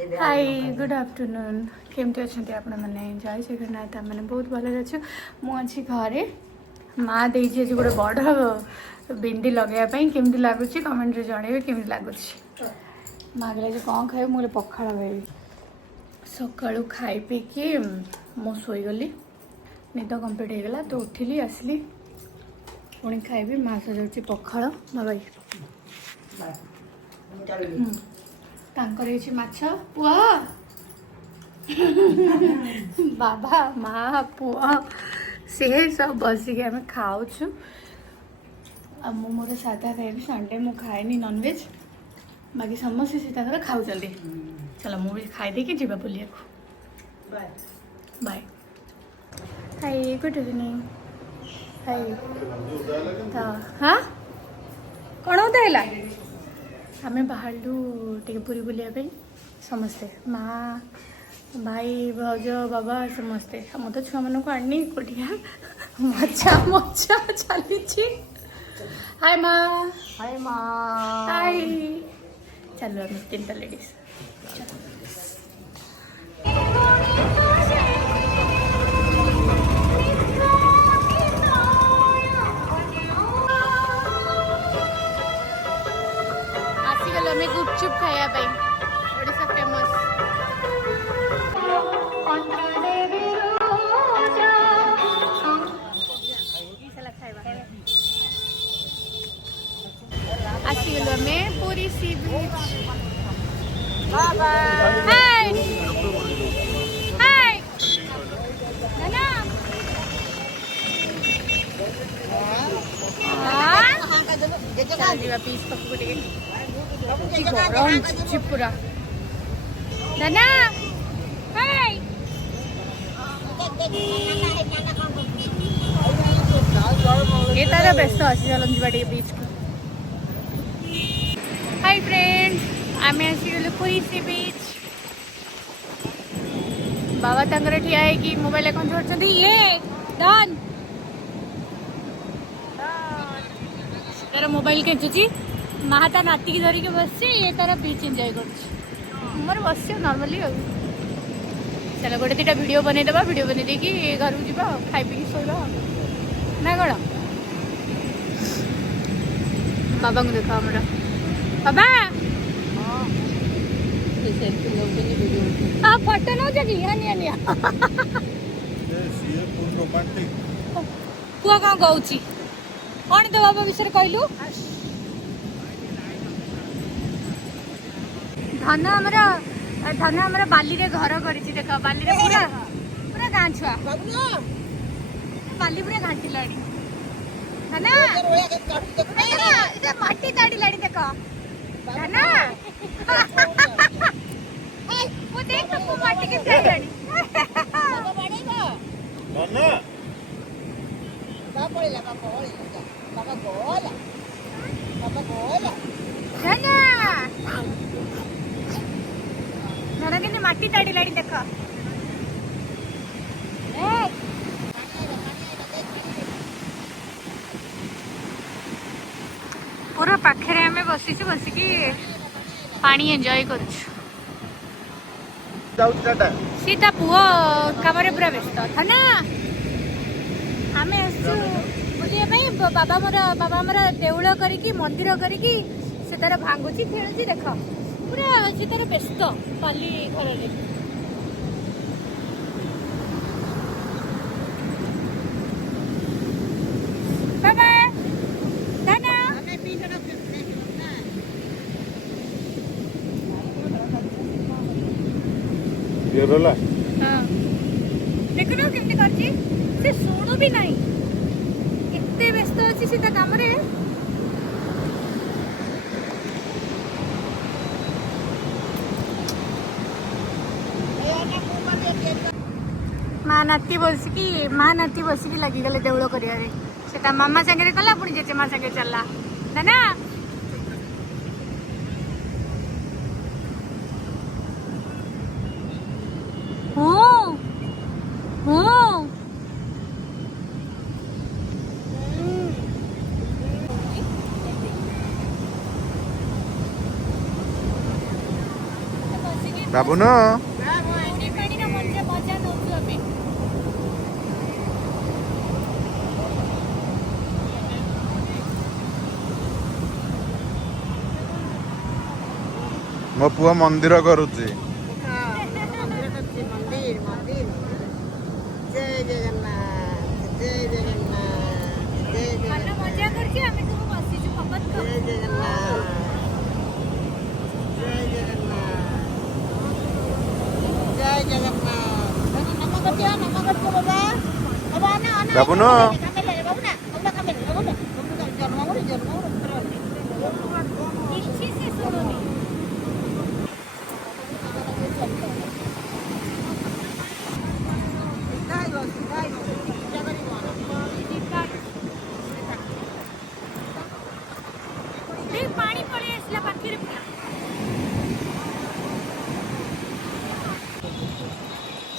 Hi good afternoon केमती अच्छा आपण मैंने जय जगन्नाथ आम मैंने बहुत भल अच्छे मुझे घरे माँ दे गोटे बड़ बिंदी लगे केमती लगुच कमेंट रे जनइबे केमती लगुच माँ कहला कौन खाए मुझे पखाड़ खाइबी सकाळू खाई पीकी मु शोगली निद कंप्लीट हो गला तो उठिली आसली पुणी खाइबी माँ सजाऊँ पखाड़ भाई तांकर ये माछ पुआ बाबा माँ पुआ से सब बसिक आम खाऊ मोर साधा खाइबी संडे मु खाएनी नॉनवेज बाकी समस्त से खाऊ चलो मुझे खाई कि जीवा बुलिया bye bye hi good evening hi तो हाँ कौन होता है आम बाहर टे पूरी बुलाया समस्ते माँ भाई भाज बाबा समस्ते मु तो छुआ मानक आनी कोटिया मजा मजा चली हाय माँ हाय माँ हाय चलो आम तीन लेडीज आसीगल गुपचुप खाया ओडिशा फेमस आसीगल पूरी सी बीच हाय हाय नाना बीच पकू गरम चिपुरा नाना हाय ये तार व्यस्त अच्छी चलन जी बीच को हाय फ्रेंड्स आम आसीगलु पुरी सी बीच बाबा तंगर ठिया है कि मोबाइल अकाउंट छोड़ते ये डन तार मोबाइल खेचुची माँ ता नाती की धरिकी बस ये तार बीच एंजॉय कर बस नॉर्मली चलो गोटे दीटा वीडियो बनईदे वीडियो बनई कि घर को जा खाई पी शोवा ना कौन बाबा को देख हमारा बाबा फोटो नौ कि पुआ कौन कौन तो बाबा विषय कहलु धन आमर बाली रे घर कर देख बाली रे पूरा पूरा गाँ छुआ बाली पूरा घाटिला माटी ताड़ी देख धना वो देख माटी के धना के माटी ताड़ी देख पूरा पाखे आम बसी बसिकी पानी एंजॉय कर सीता पुओ कम पूरा व्यस्त था ना आम बुलाया बाबा मोर देउल करिकी मंदिर करिकी से तार भांगुची खेलुची देख पूरा से तार व्यस्त बाली घर हाँ देखुन केमती कर शुणु भी ना एत व्यस्त अच्छी सीता कम माँ नाती बसिकी लगिगले देउल कर मामा सागे कला पुणी जेजेमा सागे चलला ना ବାବୁନ ମୋ ପୁଅ ମନ୍ଦିର କରୁଛି। ବାବୁନ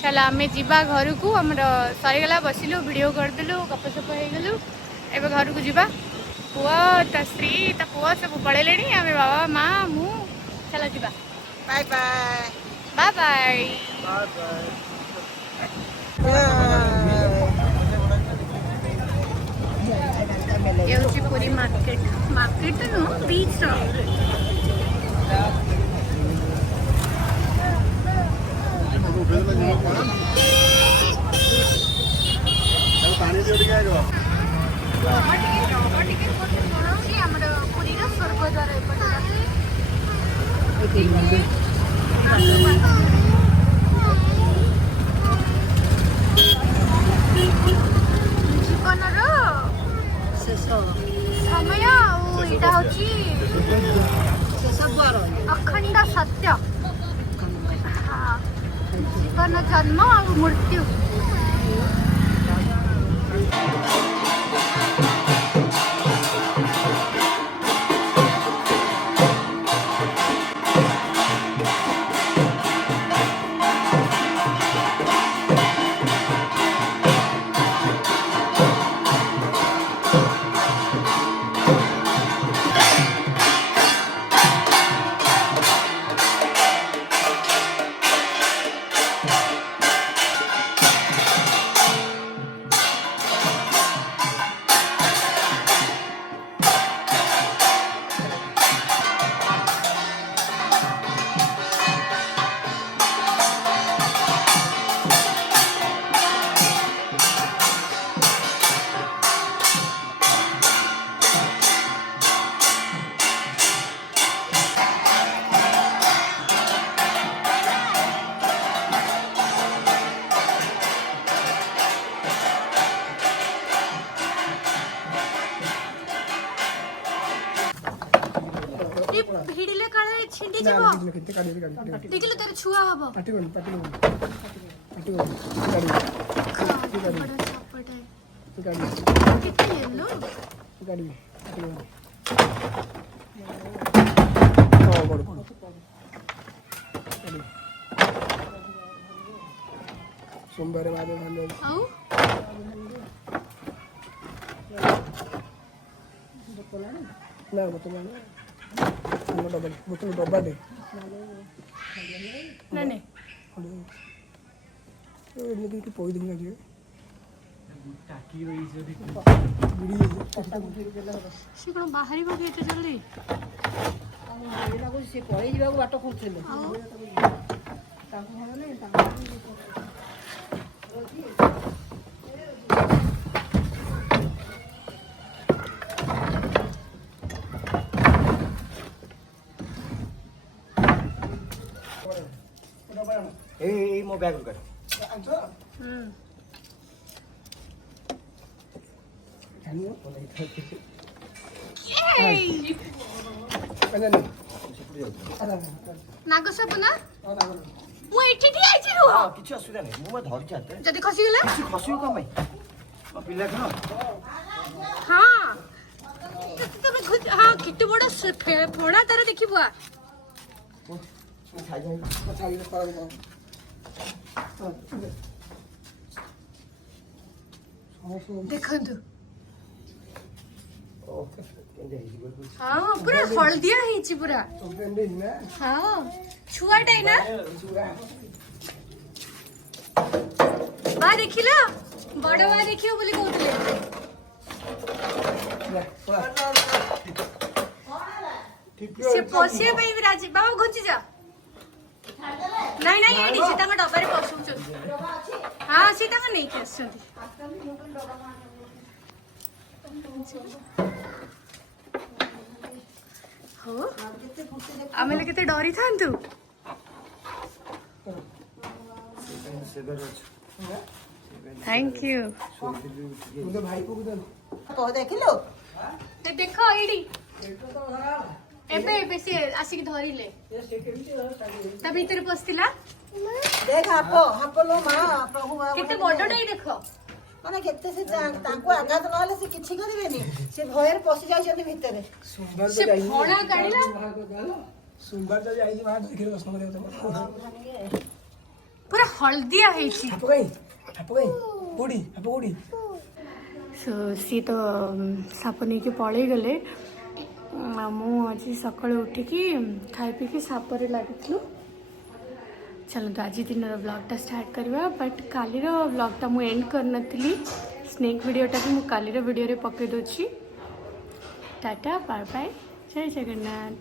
चल आम जा घर को आमर सरीगला बसिलु वीडियो करदेलु गपसप हो एवं घर को जा पुआ ता स्त्री ता पुआ सब पड़े आम बाबा माँ मु चल जा बाय बाय बाय बाय ये हूँ पूरी मार्केट मार्केट तो नुह बीच जीवन समय अखंड सत्य जीवन जन्म और मृत्यु भिड़िले काले छिंडी जीवो देखिलो तेरे छुआ हबो पाटी कोन बड़ा चपट है कितने येलो गाड़ी सोमवार बाद भालो आउ ना बोतल डब्बा दे ना नहीं लेकिन कि पोई दिन लगे टाकी रही जो देखो से कोन बाहरी बाकी एते जल्दी लागो से पळेई जीवा बाटो खोजले ताको भलो नै ताको ए मो बैग कर नागसपना मु एठी ठी आइछि रुह किछ असुविधा नै मु धरि चाते जदी खसी गेला किछ खसियो कमै म पिल्ला खनो हां तबे हां किते बडा फोड़ा तारा देखिबा देखंतु हाँ पूरा हलदिया ହେଇଛି पूरा हाँ छुआटे ना बा देखिला बड़ बा देखियो बोली कहउतले से पसिया पे भी राजी बाबा घुंची जा नहीं नहीं एडी से तांग डब्बा रे पसुचो हां से तांग नहीं खेसछंती हो आमेले केते डरी थांतु थैंक यू तो देखिलो ते देखो एडी एबे एबे से आसिक धरिले ता भीतर पस्तिला देख हापो लो मां प्रभु केते बडडाई देखो माने केते से तांको आघात नहले से किछि करिवेनी से भयर पसि जाय जने भितरे से भणा काढिला सोमवार जब आई बाहर देखे दर्शन करे पूरा हल्दिया ହେଇଛି आपको गई कोडी सो सी तो साप नहीं के पड़े गले मु आज सकाल उठिकी खाई पी के सापर लगी चलो आज दिन ब्लॉगटा स्टार्ट करवा बट काली ब्लॉगटा मु एंड करनथली स्नेक वीडियोटा भी मु काली वीडियो रे पके दोछि टाटा बाय बाय जय जगन्नाथ।